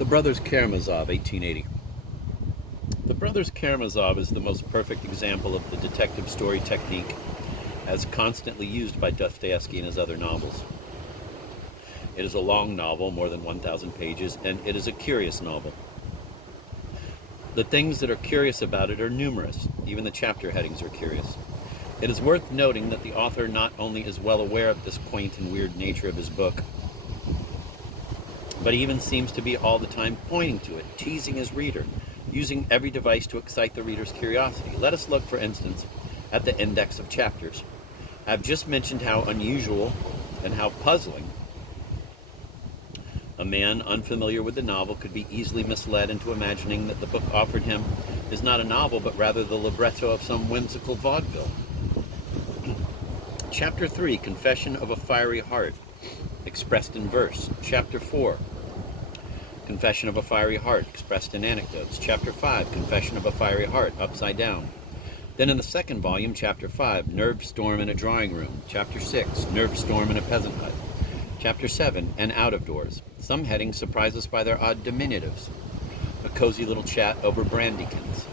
The Brothers Karamazov, 1880. The Brothers Karamazov is the most perfect example of the detective story technique as constantly used by Dostoevsky in his other novels. It is a long novel, more than 1,000 pages, and it is a curious novel. The things that are curious about it are numerous. Even the chapter headings are curious. It is worth noting that the author not only is well aware of this quaint and weird nature of his book, but he even seems to be all the time pointing to it, teasing his reader, using every device to excite the reader's curiosity. Let us look, for instance, at the index of chapters. I have just mentioned how unusual and how puzzling a man unfamiliar with the novel could be easily misled into imagining that the book offered him is not a novel, but rather the libretto of some whimsical vaudeville. Chapter 3, Confession of a Fiery Heart, expressed in verse. Chapter 4, Confession of a Fiery Heart, expressed in anecdotes. Chapter 5, Confession of a Fiery Heart, upside down. Then in the second volume, Chapter 5, Nerve Storm in a Drawing Room. Chapter 6, Nerve Storm in a Peasant Hut. Chapter 7, And Out of Doors. Some headings surprise us by their odd diminutives. A cozy little chat over brandykins.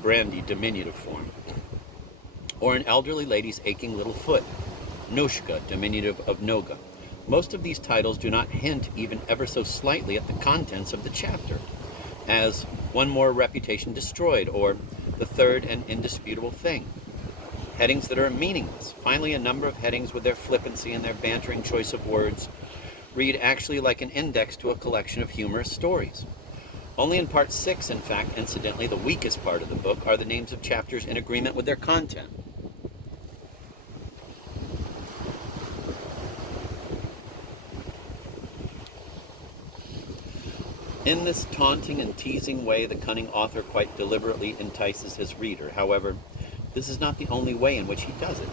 Brandy, diminutive form. Or an elderly lady's aching little foot. Noshka, diminutive of noga. Most of these titles do not hint even ever so slightly at the contents of the chapter, as One More Reputation Destroyed, or The Third and Indisputable Thing. Headings that are meaningless. Finally, a number of headings with their flippancy and their bantering choice of words read actually like an index to a collection of humorous stories. Only in part 6, in fact, incidentally, the weakest part of the book, are the names of chapters in agreement with their content. In this taunting and teasing way, the cunning author quite deliberately entices his reader. However, this is not the only way in which he does it.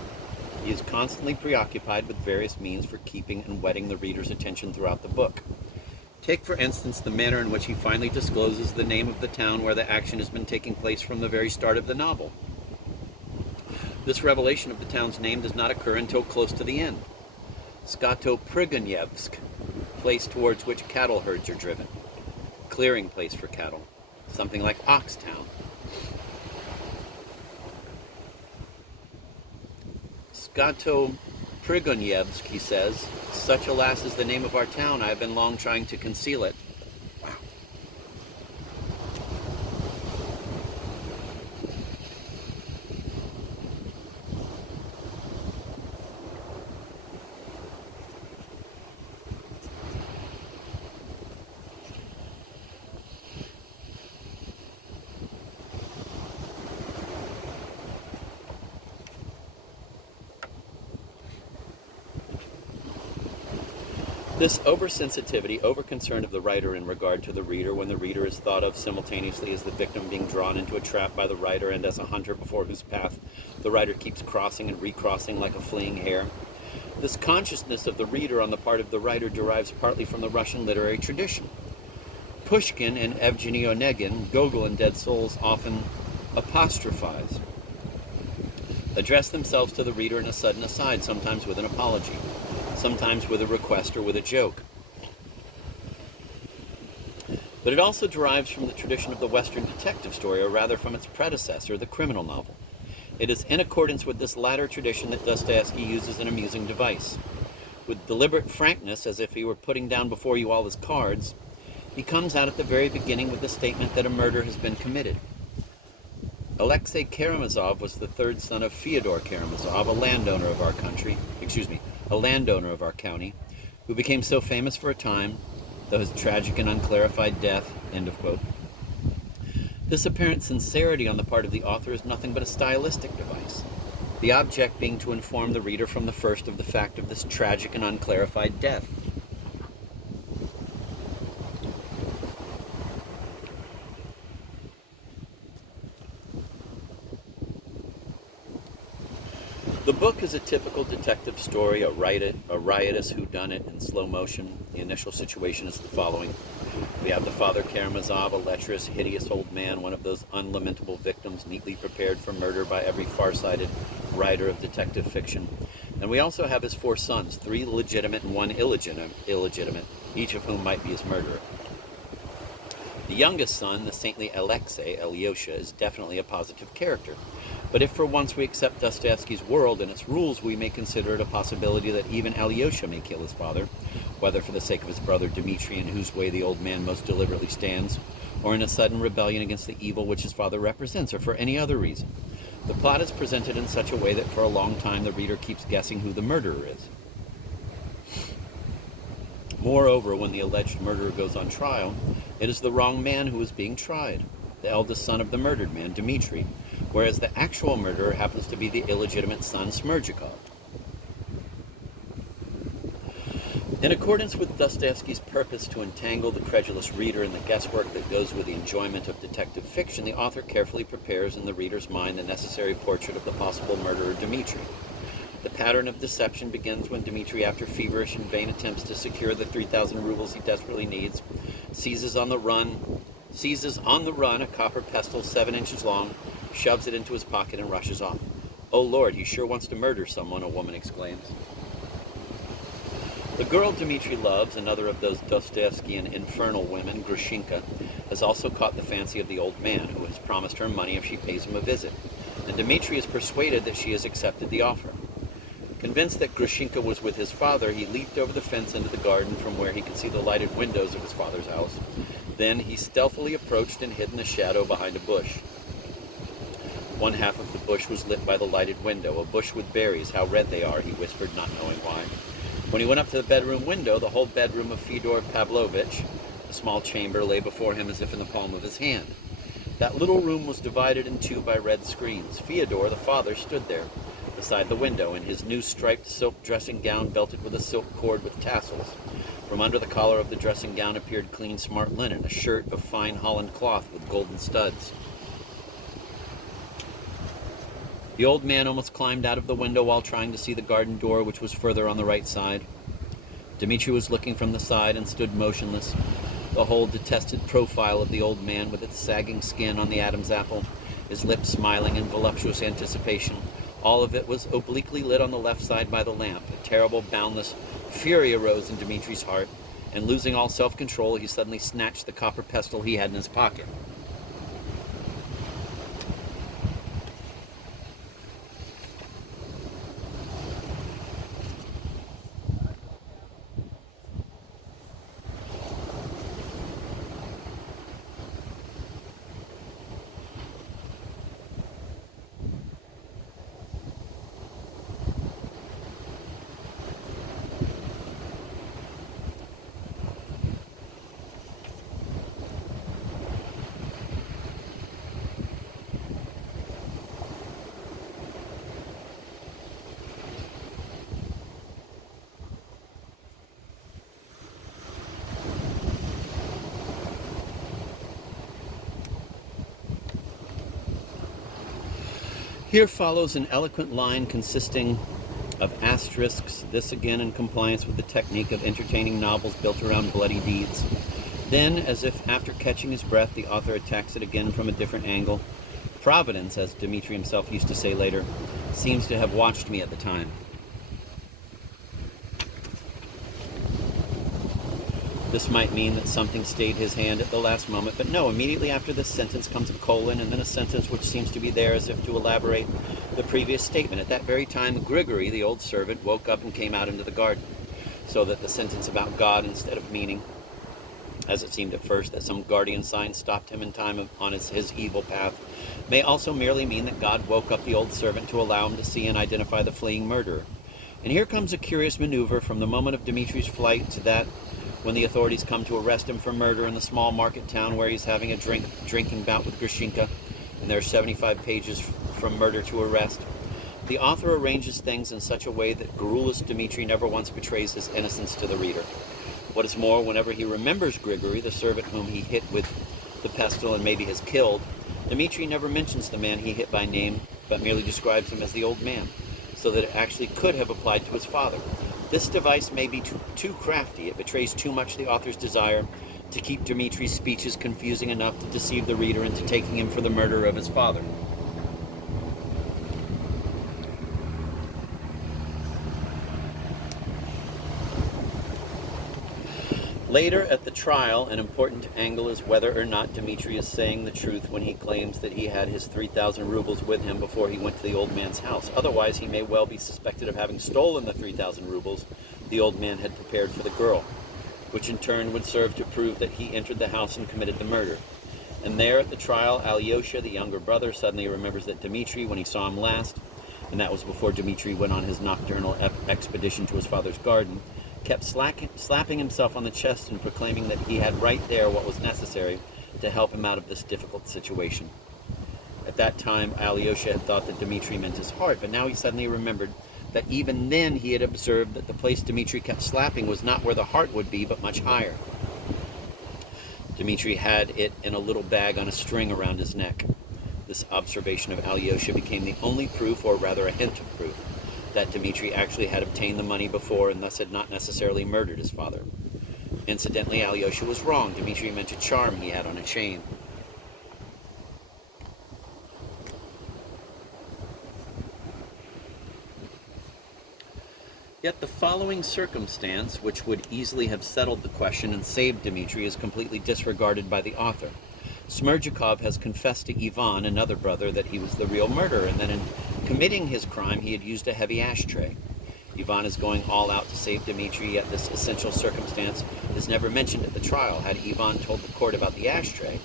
He is constantly preoccupied with various means for keeping and whetting the reader's attention throughout the book. Take, for instance, the manner in which he finally discloses the name of the town where the action has been taking place from the very start of the novel. This revelation of the town's name does not occur until close to the end. Skato-Prigonyevsk, place towards which cattle herds are driven. Clearing place for cattle, something like Oxtown. Skato-Prigonyevsk, he says, such, alas, is the name of our town. I have been long trying to conceal it. Wow. This oversensitivity, overconcern of the writer in regard to the reader, when the reader is thought of simultaneously as the victim being drawn into a trap by the writer and as a hunter before whose path the writer keeps crossing and recrossing like a fleeing hare. This consciousness of the reader on the part of the writer derives partly from the Russian literary tradition. Pushkin and Evgeny Onegin, Gogol and Dead Souls often apostrophize, address themselves to the reader in a sudden aside, sometimes with an apology, sometimes with a request or with a joke. But it also derives from the tradition of the Western detective story, or rather from its predecessor, the criminal novel. It is in accordance with this latter tradition that Dostoevsky uses an amusing device. With deliberate frankness, as if he were putting down before you all his cards, he comes out at the very beginning with the statement that a murder has been committed. Alexei Karamazov was the third son of Fyodor Karamazov, a landowner of our county, who became so famous for a time, though his tragic and unclarified death, end of quote. This apparent sincerity on the part of the author is nothing but a stylistic device, the object being to inform the reader from the first of the fact of this tragic and unclarified death. The book is a typical detective story, a riotous whodunit in slow motion. The initial situation is the following. We have the Father Karamazov, a lecherous, hideous old man, one of those unlamentable victims neatly prepared for murder by every far-sighted writer of detective fiction. And we also have his 4 sons, 3 legitimate and 1 illegitimate, each of whom might be his murderer. The youngest son, the saintly Alexei, Alyosha, is definitely a positive character. But if for once we accept Dostoevsky's world and its rules, we may consider it a possibility that even Alyosha may kill his father, whether for the sake of his brother Dmitri, in whose way the old man most deliberately stands, or in a sudden rebellion against the evil which his father represents, or for any other reason. The plot is presented in such a way that for a long time the reader keeps guessing who the murderer is. Moreover, when the alleged murderer goes on trial, it is the wrong man who is being tried, the eldest son of the murdered man, Dmitri, whereas the actual murderer happens to be the illegitimate son, Smerdyakov. In accordance with Dostoevsky's purpose to entangle the credulous reader in the guesswork that goes with the enjoyment of detective fiction, the author carefully prepares in the reader's mind the necessary portrait of the possible murderer, Dmitri. The pattern of deception begins when Dmitri, after feverish and vain attempts to secure the 3,000 rubles he desperately needs, seizes on the run a copper pestle 7 inches long, shoves it into his pocket, and rushes off. "Oh Lord, he sure wants to murder someone," a woman exclaims. The girl Dmitri loves, another of those Dostoevskian infernal women, Grushenka, has also caught the fancy of the old man, who has promised her money if she pays him a visit, and Dmitri is persuaded that she has accepted the offer. Convinced that Grushenka was with his father, he leaped over the fence into the garden from where he could see the lighted windows of his father's house. Then he stealthily approached and hid in the shadow behind a bush. One half of the bush was lit by the lighted window. "A bush with berries, how red they are," he whispered, not knowing why. When he went up to the bedroom window, the whole bedroom of Fyodor Pavlovitch, the small chamber, lay before him as if in the palm of his hand. That little room was divided in 2 by red screens. Fyodor, the father, stood there, beside the window, in his new striped silk dressing gown belted with a silk cord with tassels. From under the collar of the dressing gown appeared clean, smart linen, a shirt of fine Holland cloth with golden studs. The old man almost climbed out of the window while trying to see the garden door, which was further on the right side. Dmitri was looking from the side and stood motionless. The whole detested profile of the old man, with its sagging skin on the Adam's apple, his lips smiling in voluptuous anticipation, all of it was obliquely lit on the left side by the lamp. A terrible, boundless fury arose in Dmitri's heart, and losing all self-control, he suddenly snatched the copper pestle he had in his pocket. Here follows an eloquent line consisting of asterisks, this again in compliance with the technique of entertaining novels built around bloody deeds. Then, as if after catching his breath, the author attacks it again from a different angle. "Providence," as Dmitri himself used to say later, "seems to have watched me at the time." This might mean that something stayed his hand at the last moment, but no, immediately after this sentence comes a colon, and then a sentence which seems to be there as if to elaborate the previous statement. At that very time, Grigory, the old servant, woke up and came out into the garden, so that the sentence about God, instead of meaning, as it seemed at first, that some guardian sign stopped him in time on his evil path, may also merely mean that God woke up the old servant to allow him to see and identify the fleeing murderer. And here comes a curious maneuver from the moment of Dmitri's flight to that when the authorities come to arrest him for murder in the small market town where he's having a drinking bout with Grushenka, and there are 75 pages from murder to arrest. The author arranges things in such a way that garrulous Dmitri never once betrays his innocence to the reader. What is more, whenever he remembers Grigory, the servant whom he hit with the pestle and maybe has killed, Dmitri never mentions the man he hit by name, but merely describes him as the old man, so that it actually could have applied to his father. This device may be too crafty. It betrays too much the author's desire to keep Dmitri's speeches confusing enough to deceive the reader into taking him for the murderer of his father. Later at the trial, an important angle is whether or not Dmitri is saying the truth when he claims that he had his 3,000 rubles with him before he went to the old man's house. Otherwise, he may well be suspected of having stolen the 3,000 rubles the old man had prepared for the girl, which in turn would serve to prove that he entered the house and committed the murder. And there at the trial, Alyosha, the younger brother, suddenly remembers that Dmitri, when he saw him last, and that was before Dmitri went on his nocturnal expedition to his father's garden, kept slapping himself on the chest and proclaiming that he had right there what was necessary to help him out of this difficult situation. At that time, Alyosha had thought that Dmitri meant his heart, but now he suddenly remembered that even then he had observed that the place Dmitri kept slapping was not where the heart would be, but much higher. Dmitri had it in a little bag on a string around his neck. This observation of Alyosha became the only proof, or rather a hint of proof, that Dmitri actually had obtained the money before and thus had not necessarily murdered his father. Incidentally, Alyosha was wrong. Dmitri meant a charm he had on a chain. Yet the following circumstance, which would easily have settled the question and saved Dmitri, is completely disregarded by the author. Smerdyakov has confessed to Ivan, another brother, that he was the real murderer, and that in committing his crime he had used a heavy ashtray. Ivan is going all out to save Dmitri, yet this essential circumstance is never mentioned at the trial. Had Ivan told the court about the ashtray,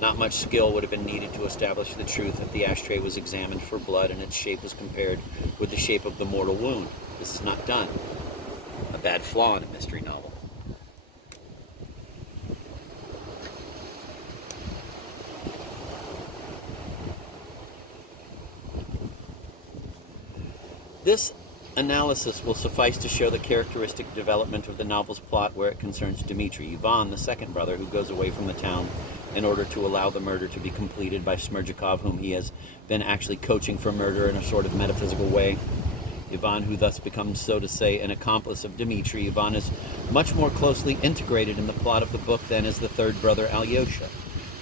not much skill would have been needed to establish the truth if the ashtray was examined for blood and its shape was compared with the shape of the mortal wound. This is not done. A bad flaw in a mystery novel. This analysis will suffice to show the characteristic development of the novel's plot where it concerns Dmitri, Ivan, the second brother, who goes away from the town in order to allow the murder to be completed by Smerdyakov, whom he has been actually coaching for murder in a sort of metaphysical way. Ivan, who thus becomes, so to say, an accomplice of Dmitri. Ivan is much more closely integrated in the plot of the book than is the third brother, Alyosha.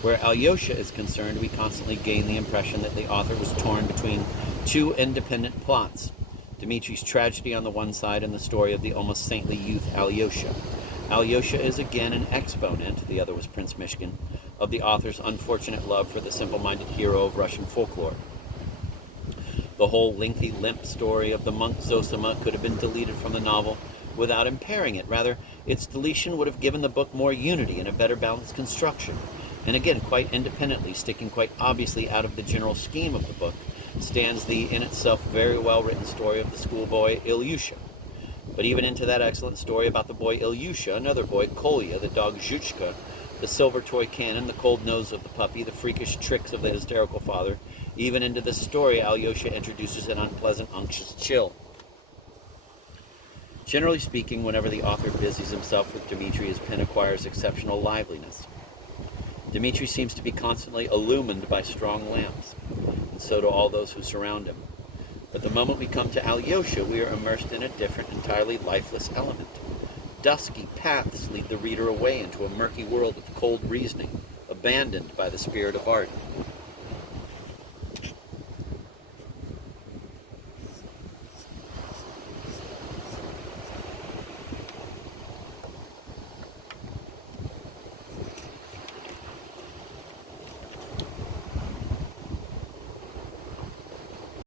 Where Alyosha is concerned, we constantly gain the impression that the author was torn between two independent plots. Dmitri's tragedy on the one side and the story of the almost saintly youth Alyosha. Alyosha is again an exponent, the other was Prince Myshkin, of the author's unfortunate love for the simple-minded hero of Russian folklore. The whole lengthy, limp story of the monk Zosima could have been deleted from the novel without impairing it. Rather, its deletion would have given the book more unity and a better balanced construction. And again, quite independently, sticking quite obviously out of the general scheme of the book, stands the, in itself, very well-written story of the schoolboy Ilyusha. But even into that excellent story about the boy Ilyusha, another boy, Kolya, the dog Zhuchka, the silver toy cannon, the cold nose of the puppy, the freakish tricks of the hysterical father, even into this story, Alyosha introduces an unpleasant, unctuous chill. Generally speaking, whenever the author busies himself with Dmitri, his pen acquires exceptional liveliness. Dmitri seems to be constantly illumined by strong lamps, and so do all those who surround him. But the moment we come to Alyosha, we are immersed in a different, entirely lifeless element. Dusky paths lead the reader away into a murky world of cold reasoning, abandoned by the spirit of art.